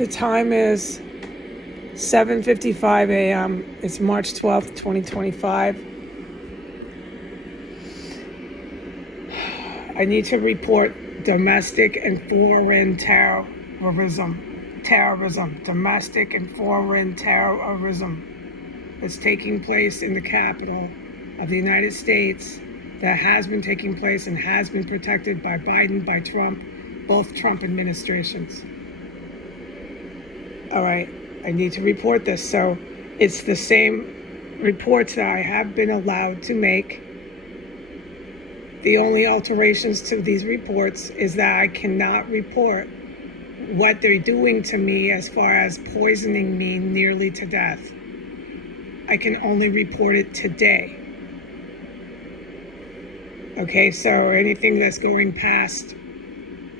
The time is 7:55 a.m. It's March 12th, 2025. I need to report domestic and foreign terrorism. Domestic and foreign terrorism that's taking place in the capital of the United States, that has been taking place and has been protected by Biden, by Trump, both Trump administrations. All right, I need to report this. So it's the same reports that I have been allowed to make. The only alterations to these reports is that I cannot report what they're doing to me as far as poisoning me nearly to death. I can only report it today. Okay, so anything that's going past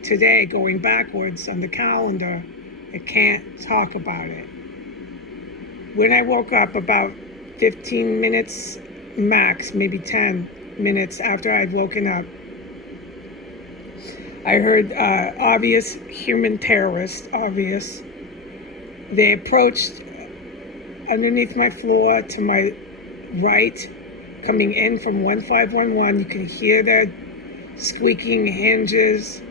today, going backwards on the calendar, I can't talk about it. When I woke up about 15 minutes max, maybe 10 minutes after I'd woken up, I heard obvious human terrorists, obvious. They approached underneath my floor to my right, coming in from 1511. You can hear their squeaking hinges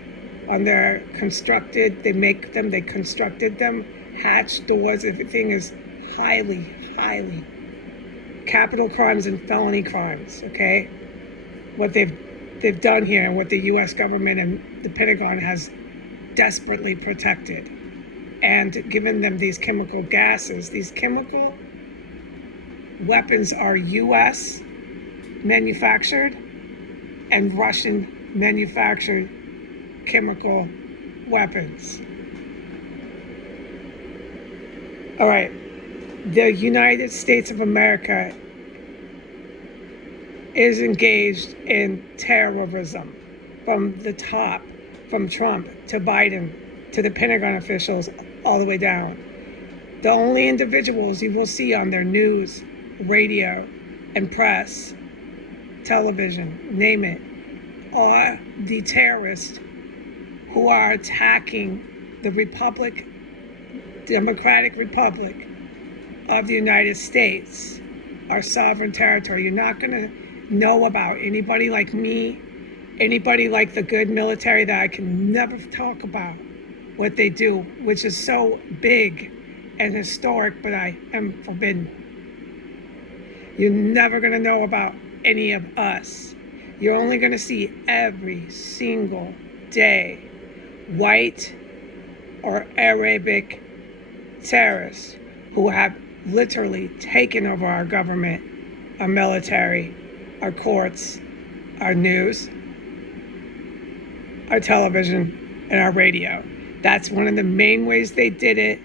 on their they constructed them, hatch doors, everything is highly capital crimes and felony crimes, okay? What they've done here and what the US government and the Pentagon has desperately protected and given them these chemical gases. These chemical weapons are US manufactured and Russian manufactured chemical weapons. All right, the United States of America is engaged in terrorism from the top, from Trump to Biden to the Pentagon officials, all the way down. The only individuals you will see on their news, radio, and press, television, name it, are the terrorists who are attacking the Democratic Republic of the United States, our sovereign territory. You're not going to know about anybody like me, anybody like the good military that I can never talk about what they do, which is so big and historic, but I am forbidden. You're never going to know about any of us. You're only going to see every single day white or Arabic terrorists who have literally taken over our government, our military, our courts, our news, our television, and our radio. That's one of the main ways they did it,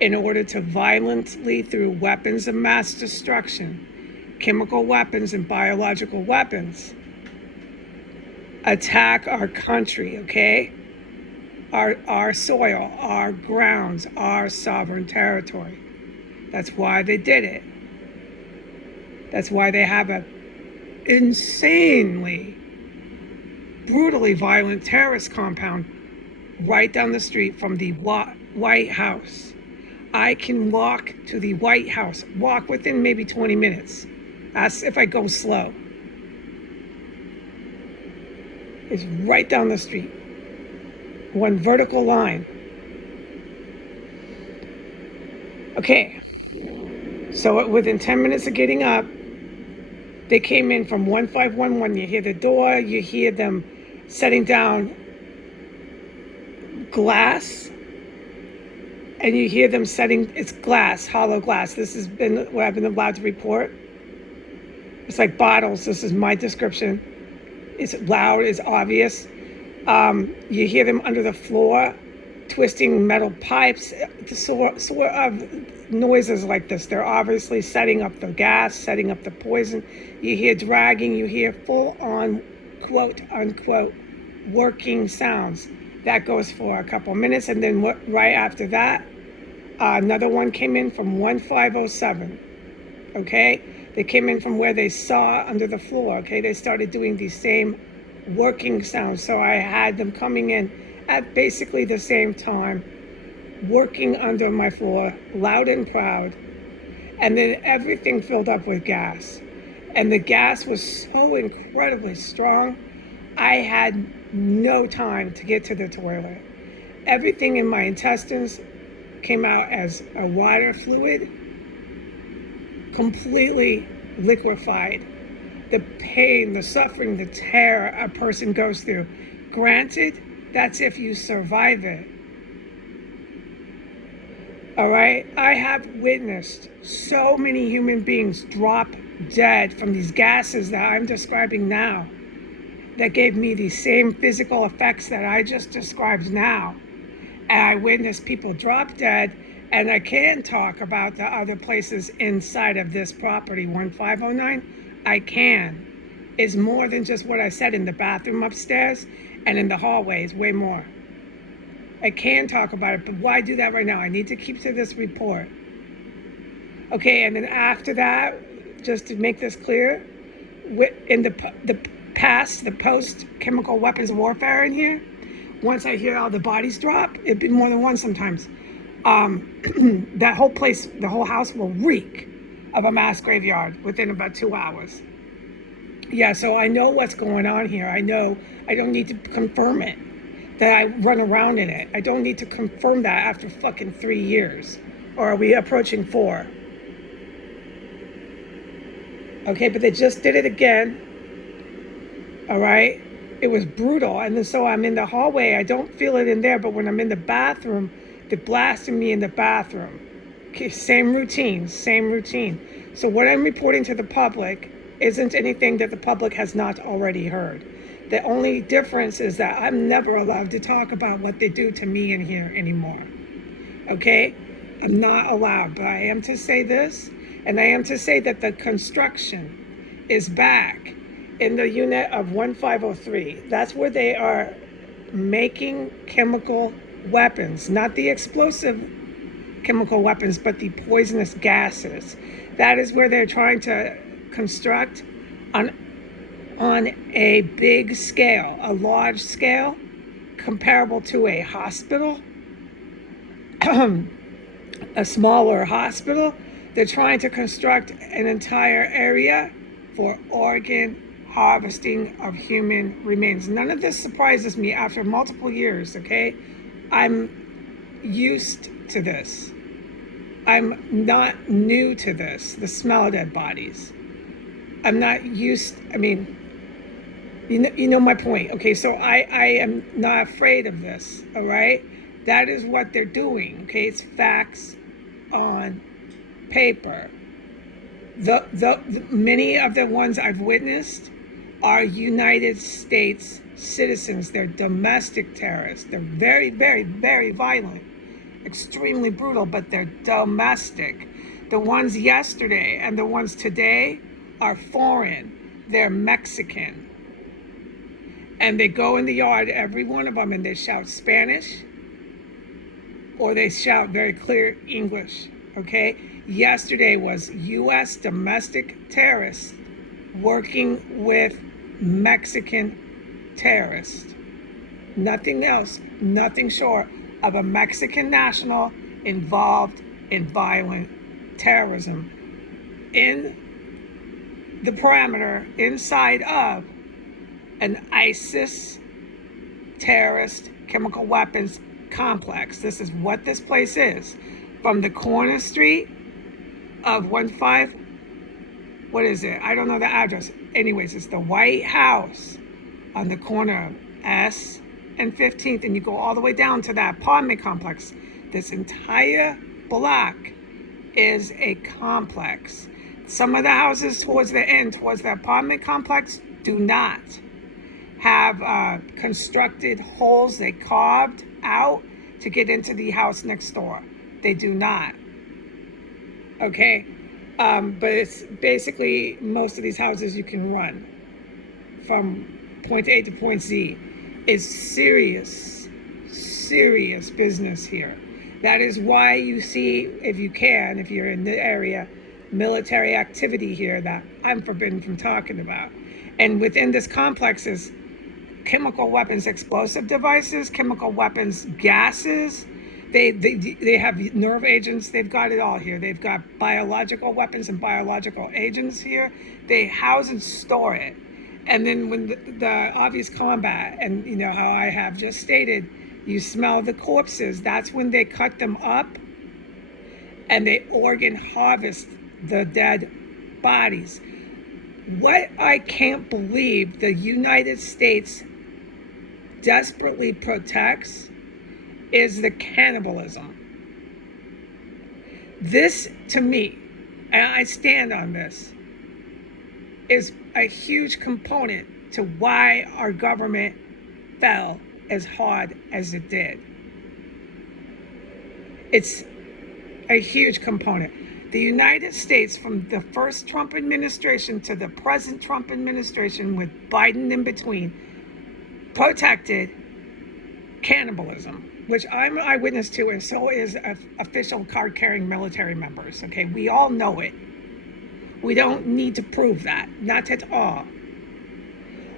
in order to violently, through weapons of mass destruction, chemical weapons and biological weapons, attack our country, okay? Our soil, our grounds, our sovereign territory. That's why they did it. That's why they have a insanely, brutally violent terrorist compound right down the street from the White House. I can walk to the White House, walk within maybe 20 minutes. That's if I go slow. It's right down the street. One vertical line. Okay, so within 10 minutes of getting up, they came in from 1511. You hear the door, you hear them setting down glass, and you hear them it's glass, hollow glass. This has been what I've been allowed to report. It's like bottles. This is my description. It's loud, it's obvious. You hear them under the floor, twisting metal pipes, sort of noises like this. They're obviously setting up the gas, setting up the poison. You hear dragging, you hear full-on, quote unquote, working sounds. That goes for a couple minutes, and then right after that, another one came in from 1507, okay? They came in from where they saw under the floor, okay? They started doing these same working sounds. So I had them coming in at basically the same time working under my floor, loud and proud. And then everything filled up with gas. And the gas was so incredibly strong, I had no time to get to the toilet. Everything in my intestines came out as a water fluid, completely liquefied. The pain, the suffering, the terror a person goes through. Granted, that's if you survive it. All right? I have witnessed so many human beings drop dead from these gases that I'm describing now, that gave me the same physical effects that I just described now. And I witnessed people drop dead, and I can talk about the other places inside of this property, 1509. I can. It's more than just what I said in the bathroom upstairs and in the hallways, way more. I can talk about it, but why do that right now? I need to keep to this report. Okay, and then after that, just to make this clear, in the past, the post-chemical weapons warfare in here, once I hear all the bodies drop, it'd be more than one sometimes, that whole place, the whole house will reek of a mass graveyard within about 2 hours. Yeah, so I know what's going on here. I know I don't need to confirm it, that I run around in it. I don't need to confirm that after fucking 3 years. Or are we approaching 4? Okay, but they just did it again. All right? It was brutal. And then so I'm in the hallway. I don't feel it in there, but when I'm in the bathroom, they're blasting me in the bathroom. Okay, same routine. So what I'm reporting to the public isn't anything that the public has not already heard. The only difference is that I'm never allowed to talk about what they do to me in here anymore. Okay? I'm not allowed, but I am to say this, and I am to say that the construction is back in the unit of 1503. That's where they are making chemical weapons, not the explosive chemical weapons, but the poisonous gases. That is where they're trying to construct on a big scale, a large scale, comparable to a hospital, a smaller hospital. They're trying to construct an entire area for organ harvesting of human remains. None of this surprises me after multiple years, okay? I'm used to this. I'm not new to this, the smell of dead bodies. I'm not used, I mean, you know my point. Okay, so I am not afraid of this, all right? That is what they're doing, okay? It's facts on paper. The many of the ones I've witnessed are United States citizens. They're domestic terrorists. They're very, very, very violent, extremely brutal, but they're domestic. The ones yesterday and the ones today are foreign. They're Mexican. And they go in the yard, every one of them, and they shout Spanish or they shout very clear English, okay? Yesterday was U.S. domestic terrorists working with Mexican terrorists. Nothing else, nothing short of a Mexican national involved in violent terrorism in the parameter inside of an ISIS terrorist chemical weapons complex. This is what this place is. From the corner street of 15, what is it? I don't know the address. Anyways, it's the White House on the corner of S and 15th, and you go all the way down to that apartment complex. This entire block is a complex. Some of the houses towards the end, towards the apartment complex, do not have constructed holes they carved out to get into the house next door. They do not. Okay? But it's basically most of these houses you can run from point A to point Z. It's serious business here. That is why you see, if you can, if you're in the area, military activity here that I'm forbidden from talking about. And within this complex is chemical weapons, explosive devices, chemical weapons, gases. They have nerve agents. They've got it all here. They've got biological weapons and biological agents here. They house and store it. And then when the obvious combat, and you know how I have just stated, you smell the corpses. That's when they cut them up and they organ harvest the dead bodies. What I can't believe the United States desperately protects is the cannibalism. This, to me, and I stand on this, is a huge component to why our government fell as hard as it did. It's a huge component. The United States, from the first Trump administration to the present Trump administration with Biden in between, protected cannibalism, which I'm an eyewitness to, and so is official card-carrying military members. Okay, we all know it. We don't need to prove that, not at all.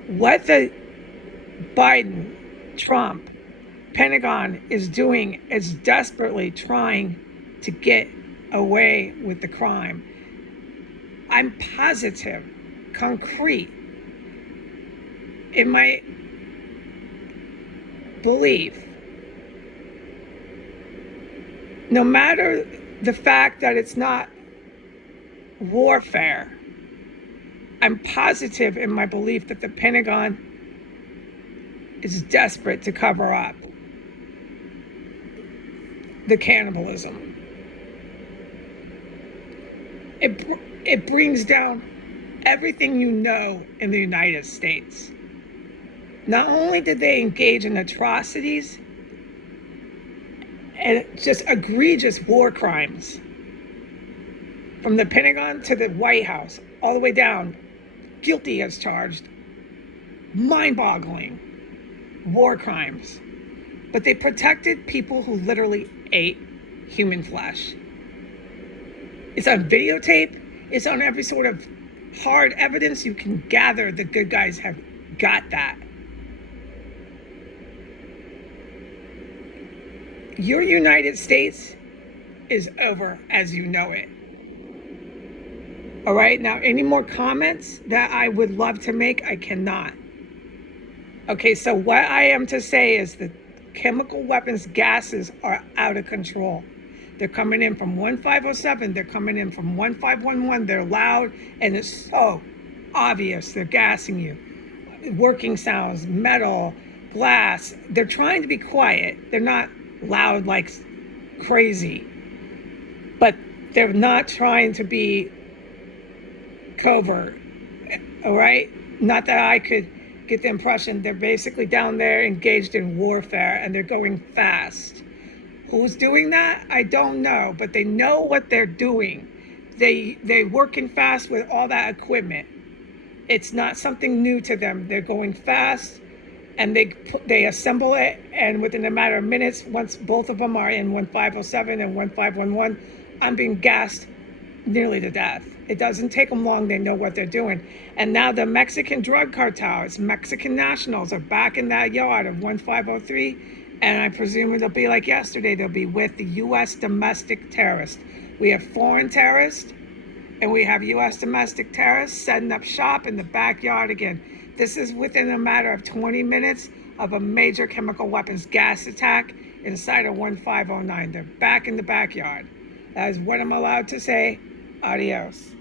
What the Biden, Trump, Pentagon is doing is desperately trying to get away with the crime. I'm positive, concrete, in my belief, no matter the fact that it's not warfare, I'm positive in my belief that the Pentagon is desperate to cover up the cannibalism. It brings down everything you know in the United States. Not only did they engage in atrocities and just egregious war crimes, from the Pentagon to the White House, all the way down, guilty as charged, mind-boggling war crimes. But they protected people who literally ate human flesh. It's on videotape. It's on every sort of hard evidence you can gather. The good guys have got that. Your United States is over as you know it. All right, now any more comments that I would love to make, I cannot. Okay, so what I am to say is that chemical weapons gases are out of control. They're coming in from 1507, they're coming in from 1511, they're loud, and it's so obvious they're gassing you. Working sounds, metal, glass, they're trying to be quiet. They're not loud like crazy, but they're not trying to be covert, all right? Not that I could get the impression. They're basically down there engaged in warfare, and they're going fast. Who's doing that? I don't know, but they know what they're doing. They're working fast with all that equipment. It's not something new to them. They're going fast, and they assemble it, and within a matter of minutes, once both of them are in 1507 and 1511, I'm being gassed nearly to death. It doesn't take them long. They know what they're doing. And now the Mexican drug cartels, Mexican nationals, are back in that yard of 1503. And I presume it'll be like yesterday. They'll be with the U.S. domestic terrorists. We have foreign terrorists, and we have U.S. domestic terrorists setting up shop in the backyard again. This is within a matter of 20 minutes of a major chemical weapons gas attack inside of 1509. They're back in the backyard. That is what I'm allowed to say. Adios.